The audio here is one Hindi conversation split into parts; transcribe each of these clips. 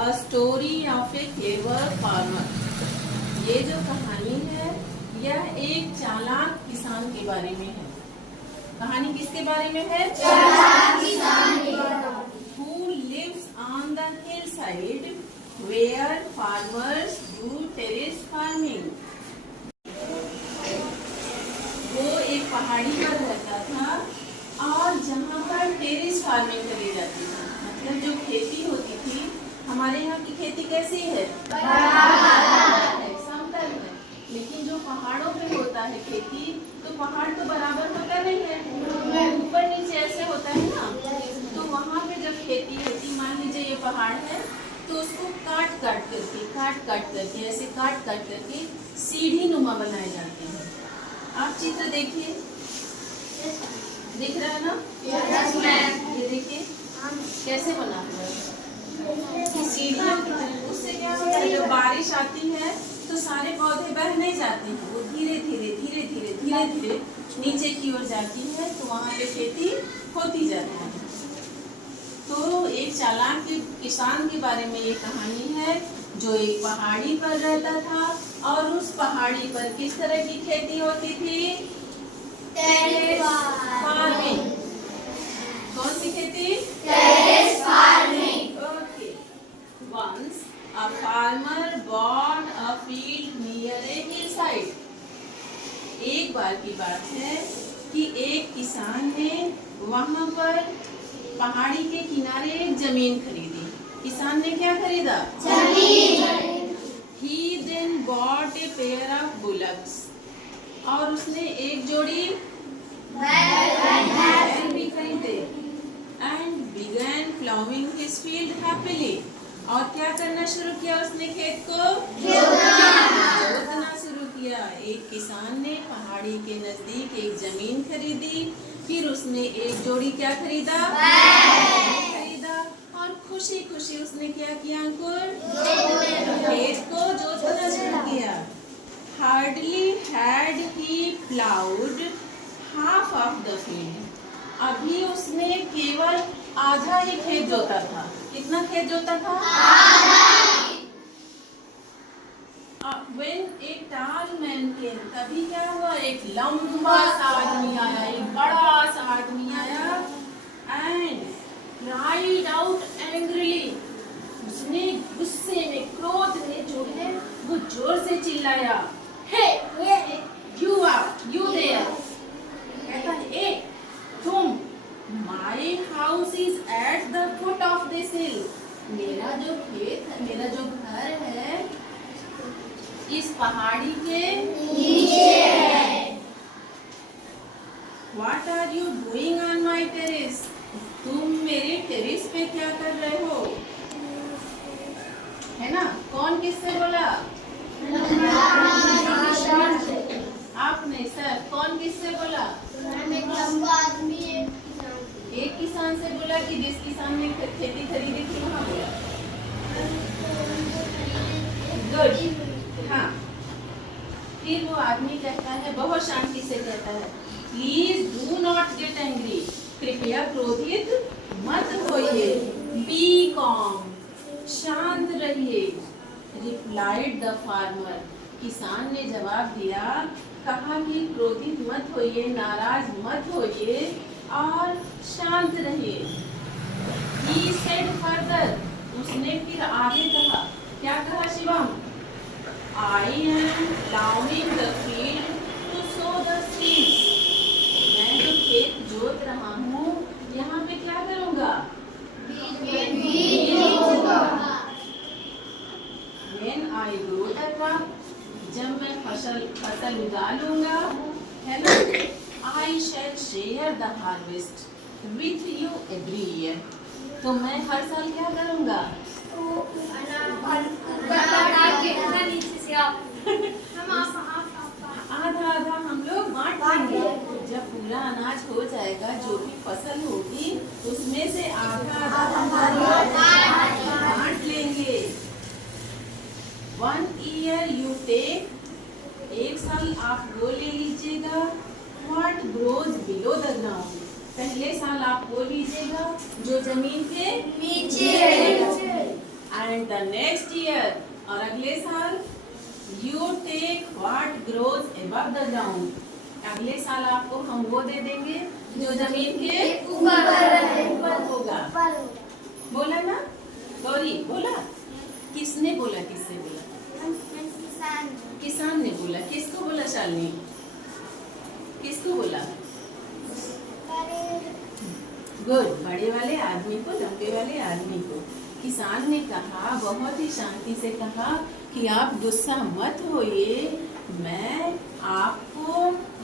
A story of a clever farmer। ये जो कहानी है यह एक चालाक किसान के बारे में है। कहानी किसके बारे में है? चालाक किसान के बारे में। Who lives on the hillside where farmers do terrace farming। वो एक पहाड़ी पर रहता था और जहाँ पर टेरेस फार्मिंग करी जाती थी, मतलब जो खेती होती थी। हमारे यहाँ की खेती कैसी है? समतल है। लेकिन जो पहाड़ों पे होता है खेती, तो पहाड़ तो बराबर होता नहीं है, ऊपर नीचे ऐसे होता है ना। तो वहाँ पे जब खेती होती, मान लीजिए ये पहाड़ है, तो उसको काट काट करके ऐसे काट करके सीढ़ी नुमा बनाए जाते हैं। आप चित्र देखिए, दिख रहा है ना? Yes, ये देखिए कैसे बना हुआ है सीढ़ियों की तरह। उससे क्या होता है, जब बारिश आती है तो सारे पौधे बह नहीं जाते हैं, वो धीरे धीरे नीचे की ओर जाती है, तो वहाँ पे खेती होती जाती है। तो एक चालाक किसान के बारे में ये कहानी है, जो एक पहाड़ी पर रहता था और उस पहाड़ी पर किस तरह की खेती होती थी? Terrace farming. कौन सी खेती? Terrace farming. Okay. Once a farmer bought a field near a hillside। एक बार की बात है कि एक किसान ने वहाँ पर पहाड़ी के किनारे एक जमीन खरीदी। किसान ने क्या खरीदा? जमीन। He then bought a pair of bullocks। और उसने एक जोड़ी बैल भी खरीदे। And began plowing his field happily। और क्या करना शुरू किया उसने? खेत को जोतना शुरू किया। एक किसान ने पहाड़ी के नजदीक एक जमीन खरीदी, फिर उसने एक जोड़ी क्या खरीदा? खरीदा और खुशी उसने क्या किया? अंकुर खेत को जोतना शुरू किया। Hardly had he plowed half of the field। अभी उसने केवल आधा ही खेत जोता था। कितना खेत जोता था? When a tall man came, तभी क्या हुआ? एक लंबा सा आदमी आया, एक बड़ा सा आदमी आया and cried out angrily। उसने गुस्से में, क्रोध में जो है वो जोर से चिल्लाया, Hey, you there। कहता है, ए तुम, My house is at the foot of this hill। मेरा जो खेत है, मेरा जो घर है, इस पहाड़ी के नीचे है। What are you doing on my terrace? तुम मेरे टेरेस पे क्या कर रहे हो? है ना? कौन किससे बोला? आपने। सर कौन किससे बोला? एक किसान से बोला कि जिस किसान ने खेती खरीदी थी वहाँ बोला। गुड। हाँ, फिर वो आदमी कहता है, बहुत शांति से कहता है, please do not get angry. कृपया क्रोधित मत होइए। बी कॉम, शांत रहिए। Replied the farmer. किसान ने जवाब दिया, कहा कि क्रोधित मत होइए, नाराज मत होइए और शांत रहिए। He said further। उसने फिर आगे कहा, क्या कहा Shivam? I am plowing the field to sow the seeds। मैं जो खेत जोत रहा हूँ, यहाँ पे क्या करूँगा? बीज बोऊंगा। When I grow the crop, जब मैं फसल उगा लूंगा, है ना? I shall share the harvest with you every year। तो मैं हर साल क्या करूँगा? आधा हम लोग बांट लेंगे। जब पूरा अनाज हो जाएगा, जो भी फसल होगी उसमें से आधा हम लोग बांट लेंगे। 1 year you take। एक साल आप वो ले लीजिएगा। What grows below the ground। पहले साल आप वो लीजिएगा जो जमीन के नीचे है। And द नेक्स्ट ईयर, और अगले साल you take what grows above the ground, अगले साल आपको हम वो दे देंगे जो जमीन के ऊपर होगा। बोला ना गौरी, बोला? किसने बोला, किससे बोला? किसान ने बोला। किसको बोला शालिनी? किसको बोला? गुड, बड़े वाले आदमी को, लंबे वाले आदमी को। किसान ने कहा, बहुत ही शांति से कहा कि आप गुस्सा मत होइए, मैं आपको,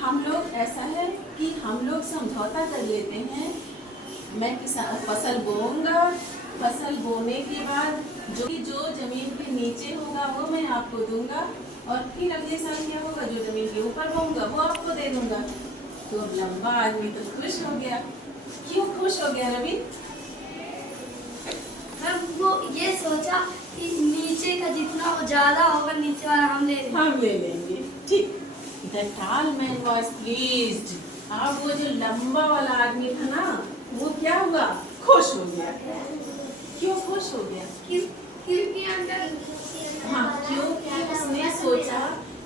हम लोग ऐसा है कि हम लोग समझौता कर लेते हैं, मैं किसान फसल बोऊंगा, फसल बोने के बाद जो जमीन के नीचे होगा वो मैं आपको दूंगा, और फिर अगले साल क्या होगा, जो जमीन के ऊपर बोऊंगा वो आपको दे दूंगा। तो लंबा आदमी तो खुश हो गया। क्यों खुश हो गया रवि? वो ये सोचा कि नीचे का जितना ज्यादा होगा नीचे वाला हम ले लेंगे। ठीक। The tall man was pleased. अब वो जो लंबा वाला आदमी था ना, वो क्या हुआ? खुश हो गया। क्यों खुश हो गया? क्योंकि अंदर, हाँ, क्योंकि उसने सोचा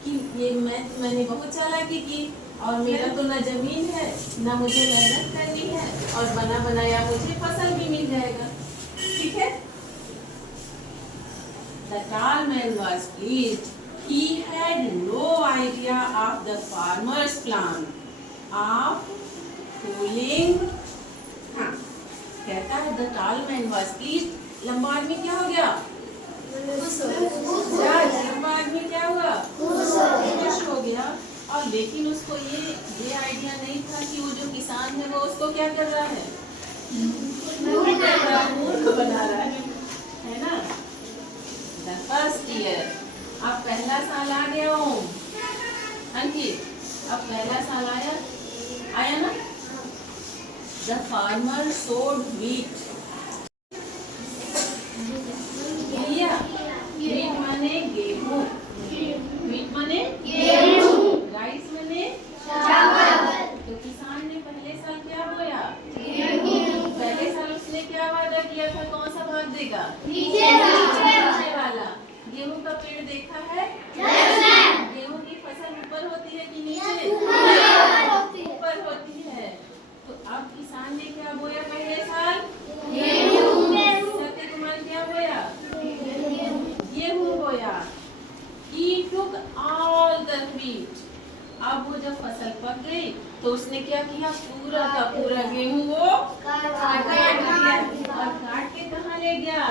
कि ये मैंने बहुत चालाकी की, और मेरा तो ना जमीन है ना मुझे मेहनत करनी है, और बना बनाया मुझे फसल भी मिल जाएगा। ठीक है? The tall man was pleased. He had no idea of the farmer's plan of pulling. हाँ, कहता है the tall man was pleased. लंबा आदमी क्या हो गया? लंबा आदमी क्या हुआ? खुश हो गया। और लेकिन उसको ये आइडिया नहीं था कि वो जो किसान है वो उसको क्या कर रहा है? मूर्ख बना रहा है ना? The first year. अब पहला साल आ गया हो अंकित, अब पहला साल आया ना? The farmer sowed wheat. wheat माने गेहूं, wheat माने गेहूं, राइस माने चावल। तो किसान ने पहले साल क्या बोया? पहले साल उसने क्या वादा किया था, कौन सा भाग देगा? नीचे वाला। गेहूं का पेड़ देखा है? गेहूं की फसल ऊपर होती है कि नीचे? ऊपर होती है। तो अब किसान ने क्या बोया पहले साल? सत्य कुमार क्या बोया? गेहूं बोया। He took all the wheat. अब वो जब फसल पक गई तो उसने क्या किया? पूरा का पूरा गेहूं वो काट दिया, और काट के कहाँ ले गया?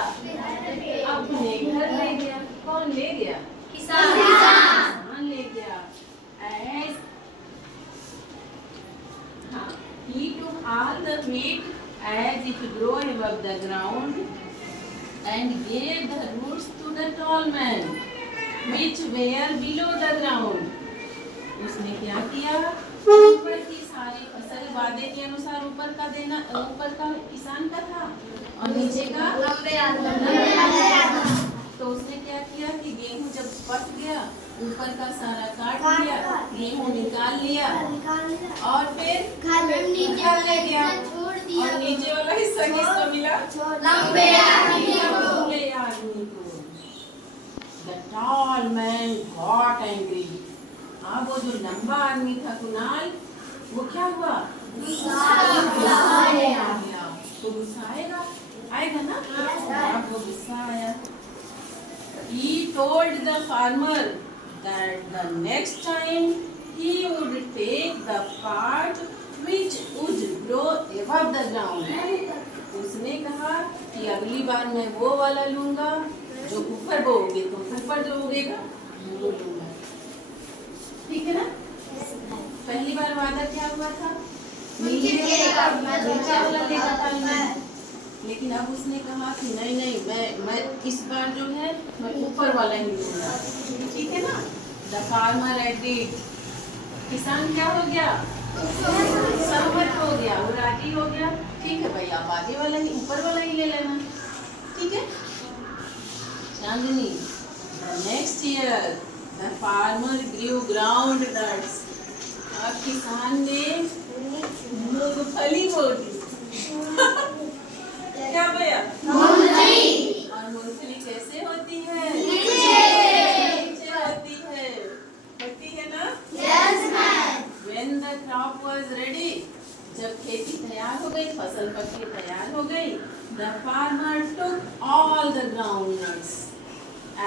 अपने घर ले गया। कौन ले गया? किसान ले गया। हाँ, he took all the wheat as it grew above the ground and gave the roots to the tall man which were below the ground. उसने क्या किया? ऊपर की सारी फसल वादे के अनुसार ऊपर का देना, ऊपर का किसान का था और नीचे का लंबे आदमी। तो उसने क्या किया कि गेहूं जब पक गया, ऊपर का सारा काट लिया, गेहूं निकाल लिया, और फिर नीचे ले गया, और नीचे वाला हिस्सा किसको मिला? लंबे आदमी को। The tall man got angry. अब वो जो लंबा आदमी था कुणाल, वो क्या हुआ? गुस्सा आया। तो गुस्सा आएगा ना? अब वो गुस्सा आया। He told the farmer that the next time he would take the part which would grow above the ground. उसने कहा कि अगली बार मैं वो वाला लूंगा जो ऊपर बोओगे, तो ऊपर जो उगेगा वो लूंगा। ठीक है ना? पहली बार वादा क्या हुआ था? नीचे वाला लेगा था मैं, लेकिन अब उसने कहा कि नहीं, मैं इस बार जो है मैं ऊपर वाला ही लूंगा। ठीक है ना? The farmer agreed. किसान क्या हो गया? सहमत हो गया, वो राजी हो गया। ठीक है भाई, आप आगे वाला ही, ऊपर वाला ही ले लेना। ठीक है चांदनी? The next year the farmer grew groundnuts. अब किसान ने मूंगफली बो दी। क्या भैया? मूंगफली। और मूंगफली कैसे होती है? नीचे होती है ना? When the crop was ready, जब खेती तैयार हो गई, फसल पक के तैयार हो गई, the farmer took all the groundnuts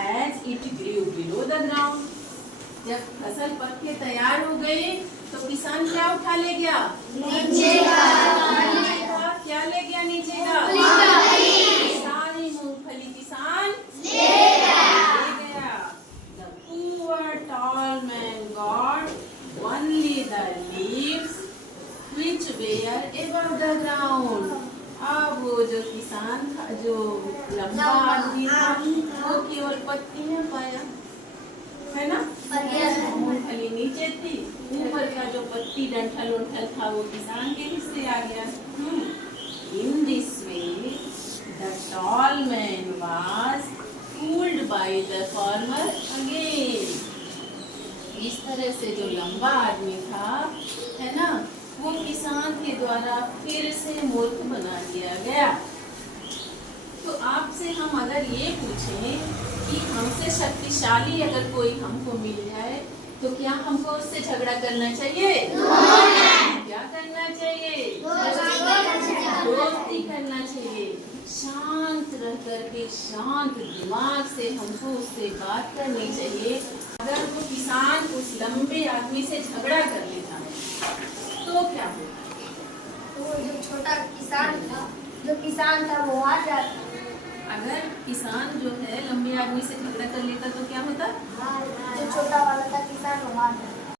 as it grew below the ground. जब फसल पक के तैयार हो गई तो किसान क्या उठा ले गया? नीचे का। क्या ले गया नीचे का? सारी मूंगफली किसान ले गया। The poor tall man got only the leaves which were above the ground. अब वो जो किसान था, जो लंबा आदमी था, वो केवल पत्तियां पाया, है ना? मूंगफली नीचे थी, ऊपर का जो पत्ती डंठल उंठल था वो किसान के हिस्से आ गया। In this way, the tall man was fooled by the farmer again. इस तरह से जो लंबा आदमी था, है ना, वो किसान के द्वारा फिर से मूर्ख बना दिया गया। तो आपसे हम अगर ये पूछें कि हमसे शक्तिशाली अगर कोई हमको मिल जाए तो क्या हमको उससे झगड़ा करना चाहिए? क्या करना चाहिए? दोस्ती करना चाहिए। शांत रह करके, शांत दिमाग से हमको उससे बात करनी चाहिए। अगर वो किसान उस लंबे आदमी से झगड़ा कर लेता तो क्या होता? वो जो छोटा किसान था वो हार जाता। अगर किसान जो है लंबे आदमी से झगड़ा कर लेता तो क्या होता? जो छोटा वाला था किसान वो हार जाता।